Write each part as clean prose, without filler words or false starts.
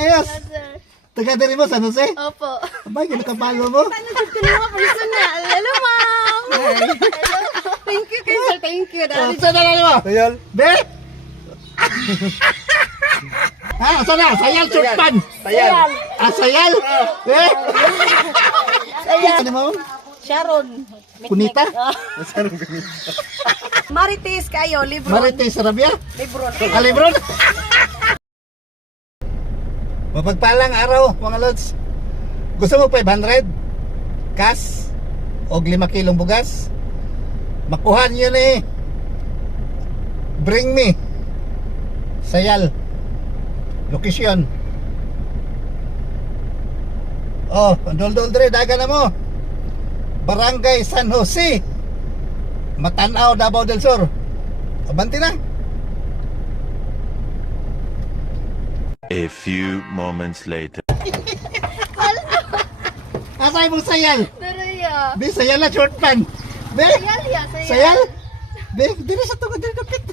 Ayos. Yes, sir. Taga diri mo San Jose? Opo. Abay, kinakapalo mo. Paano dito mga personal? Hello, ma'am. Hello. Thank you, kay sir. Thank you. Oh, saan na mo? Sayal. Be? Ah, saan na? Sayal, short pan. Sayal. Ah, sayal? Be? Sayal. Ano mo? Sharon. Kunita? Marites kayo, libro. Marites Sarabia? Libro. Kalibron? Mapagpalang araw, mga lods. Gusto mo 500? Cash? O 5 kilong bugas? Makuha niyo na eh. Bring me. Sayal. Location. Oh, dol-dol dre, daga na mo. Barangay San Jose, Matanaw, Davao del Sur. Abanti na. A few moments later. Asay mong sayal? Daraya. Be, sayal na short pan. Be, Sayal ya, sayal. sayal? Be, dili sa tungod dili kapit.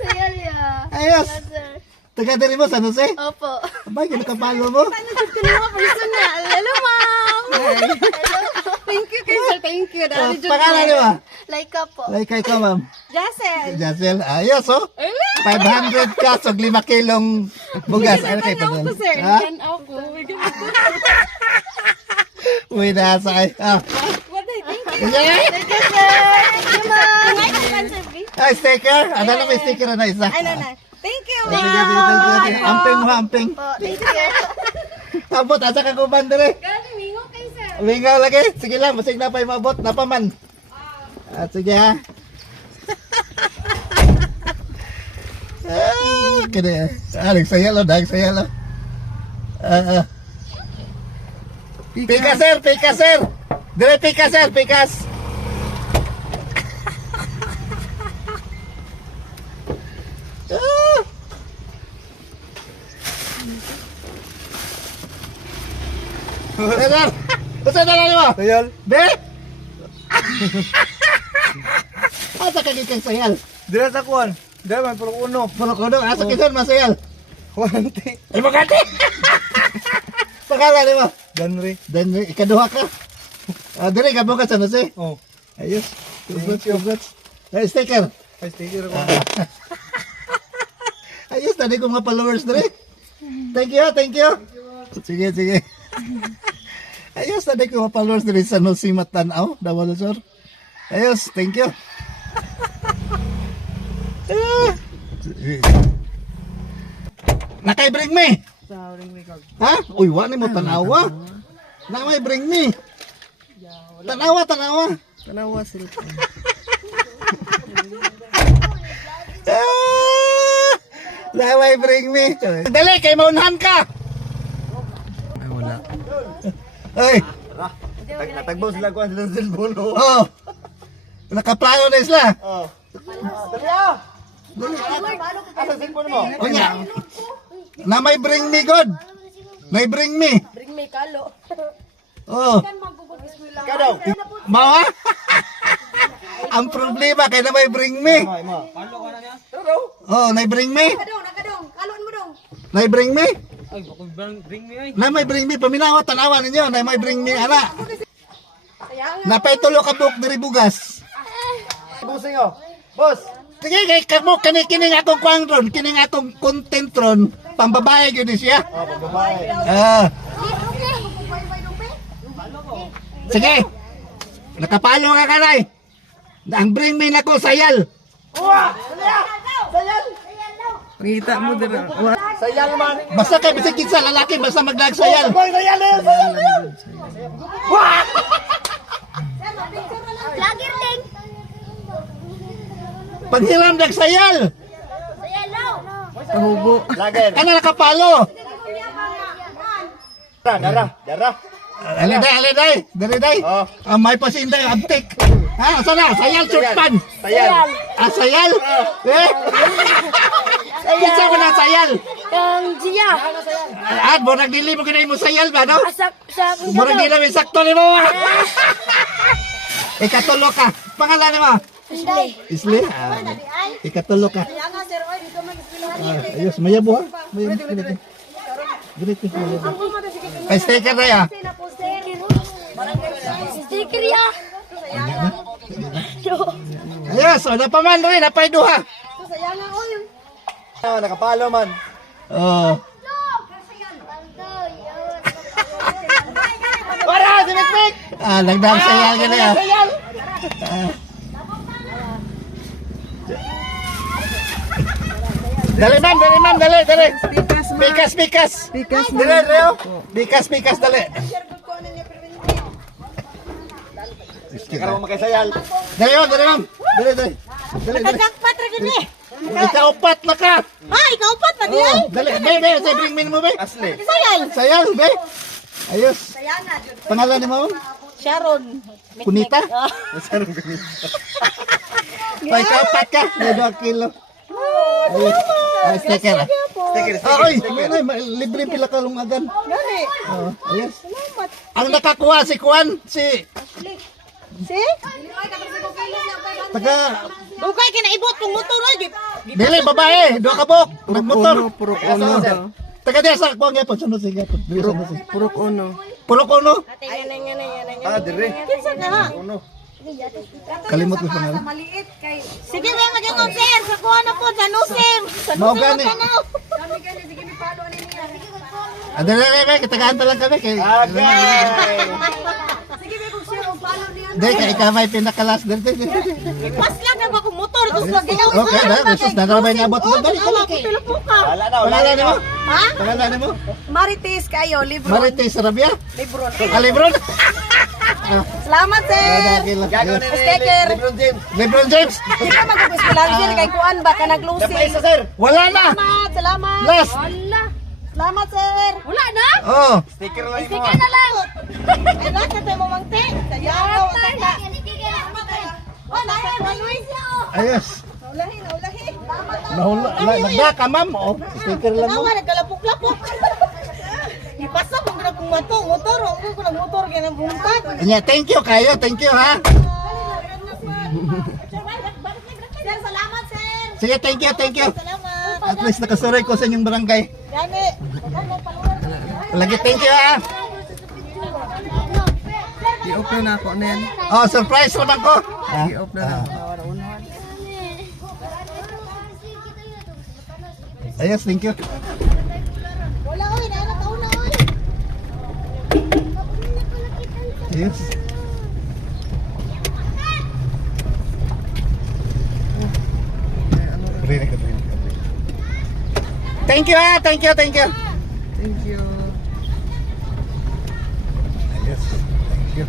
Sayal ya. Ayos. Yes, sir. Taga diri mo San Jose? Opo. Abay, kinakapalo mo. Paano dito mga personal? Hello, ma'am. Hello. Thank you, kay sir. Thank you. Oh, pangalan niyo ba? Like ka po. Like kay ka, ma'am. Jassel. Jacel, ayos oh. 500 ka so 5 kilong bugas. Ano kay Tanaw padol? ko, sir. Ha? Tanaw ko. Uy, nasa ay. Ah. What I think? Yeah. Thank you, sir. Thank you, ma'am. Ay, sticker. Ano na may sticker na isa? Ano na? Thank you, Sige, ma'am. sige, sige. Amping mo, amping. Po, thank you. Abot, asa ka kuban dire? Galing, mingo kay sir. Wingaw lagi. Sige lang, masig na pa mabot. Napaman. At sige ha. Kaya, aling sayalo, dag sayalo. Pika sir, pika sir. Dire pika sir, pikas. Sir, basta na lang mo. Sayal. Be? Asa ka kang sayal? Dira sa kuan. Dira man puro uno. Puro ko dong, asa kisan masayal? Kuwanti. Ay magati. Pangalan mo. Ganri. Dan ikaduha ka. Ah, dire ka bukas ano si? Oh. Ayos. Congrats. Ay, sticker. Ay, sticker ko. Ayos, tadi ko mga followers dire. Thank you, thank you. Sige, sige. Ayos, tadi ko mga followers dire sa Jose Matanaw, Davao del Sur. Ayos, thank you. Nakay bring me. Ha? Uy, wa ni mo tanawa. Na may bring me. Tanawa, tanawa. Tanawa sila. Na may bring me. Dali, kay maunahan ka. Ay, wala. Ay, Natagbaw sila kuan sila sa bulo. oh. Nakaplano na sila. Oh. Dali ah. Asa cellphone mo? O nga. Na may bring me, God. May bring me. Bring me kalo. Oh. Ikaw daw. Mawa? Ang problema kay na may bring me. Ay, mo. Palo ka na niya? Oh, na bring me. Nakadong. Kalon mo dong. Na bring me. Ay, bako bring me ay. Na may bring me. Paminawa, tanawa ninyo. Na may bring me, ana. Napay tulo ka buok diri bugas. Busing oh. Boss. Sige, kay kamo kining akong kuang ron, kining akong content ron, pambabae gyud ni siya. Oh, babae. Ah. Sige. Nakapalo ka kanay. Ang bring me nako sayal. Pangita mo dira. Sayal man. Basta kay bisig kinsa lalaki basta magdag sayal. Boy, sayal na yun, sayal na yun. Lagir ding. Paghiram dag sayal. Hubo. Lager. Kana nakapalo. Dara. Aliday. Dari day. Oh. May pasinday abtik. Ha, sana sayal chutpan. Sayal. Ah, sayal. Eh. Kinsa ko na sayal. Ang Gia. Ah, mo nagdili mo kinay mo sayal ba no? Sa Mo nagdili mo sakto ni mo. Ikatulo ka. Pangalan mo? Isli. Ikatulo ka. Ayos, mayabo ha. Mayabo. Greet mo. Ay, sticker na ya. Sticker ya. Ayos, o napaman rin, napay duha. Nakapalo man. Oh. Para, si Mikmik! Nagdam sayang ka na ya. Dali ma'am, dali. Pikas. Dali, Rio. Pikas, dali. Kaya mo makisayal. Dali ma'am. Dali. Jackpot ra gid ni. Ika-upat na ka. Ikaw pat pa di ay. Dali, be, say bring me mo, be. Asli. Sayang, be. Ayos. Pangalan ni mo? Sharon. Kunita? O, ika-upat ka. May 2 kilo. Ayos. Sticker ah. Sticker. Oy, libre pila ka lungagan. Gani. Ayos. Ang nakakuha si Kuan, si Si? taga Dugay kinaibot kung motor ay. dili babae, do ka bok, nagmotor. Purok uno. Taga diya sa kuan gyapon sunod sige gyapon. Dili sunod sige. Purok uno. Puro ko no. Dire. Kinsa na ha? Uno. Kalimot ko pangalan. Sige, may magyangog sir. Sa kuha na po, sa nusim. Sa Mao nusim gani. ang tanaw. Dili, kitagahan pa lang kami kay. Dili kay ikamay pinakalas dili. Pas lang na akong motor. Tapos mag-ginaw. Okay, dahil sus narabay na abot mo dali. Pilupo ka. Wala na, wala Pangalan mo? Ha? Pangalan mo? Marites kayo, libro. Marites Sarabia? Libro. Alibron? Salamat sir. Gagawin ni Sticker. Lebron James. Lebron James? Di ka mag-hospitalan kay kuan ba ka Napay nag-losing. sa sir. Wala na. Salamat. Last. Salamat sir. Wala na? Oh. Sticker lang mo. Sticker na lang. Ay, nasa tayo mo mangte. Sayaw. Wala na. Ayos. Naulahi. Nagdaka ma'am. Oh, sticker lang mo. Nawa, nagkalapok-lapok. Ipasa kung na kung motor. Kung nag-motor kaya nang buntag. Nya, thank you kayo. Thank you ha. Sir, salamat sir. Sige, thank you. Salamat. At least nakasuray ko sa inyong barangay. Gani. Lagi thank you ha. I-open na ako na yan. Oh, surprise naman ko. I-open na lang. Ayos, thank you. Wala oy, naana ka una oy. Ayos. Thank you ha. Thank you. Thank you. Ayos. Thank you.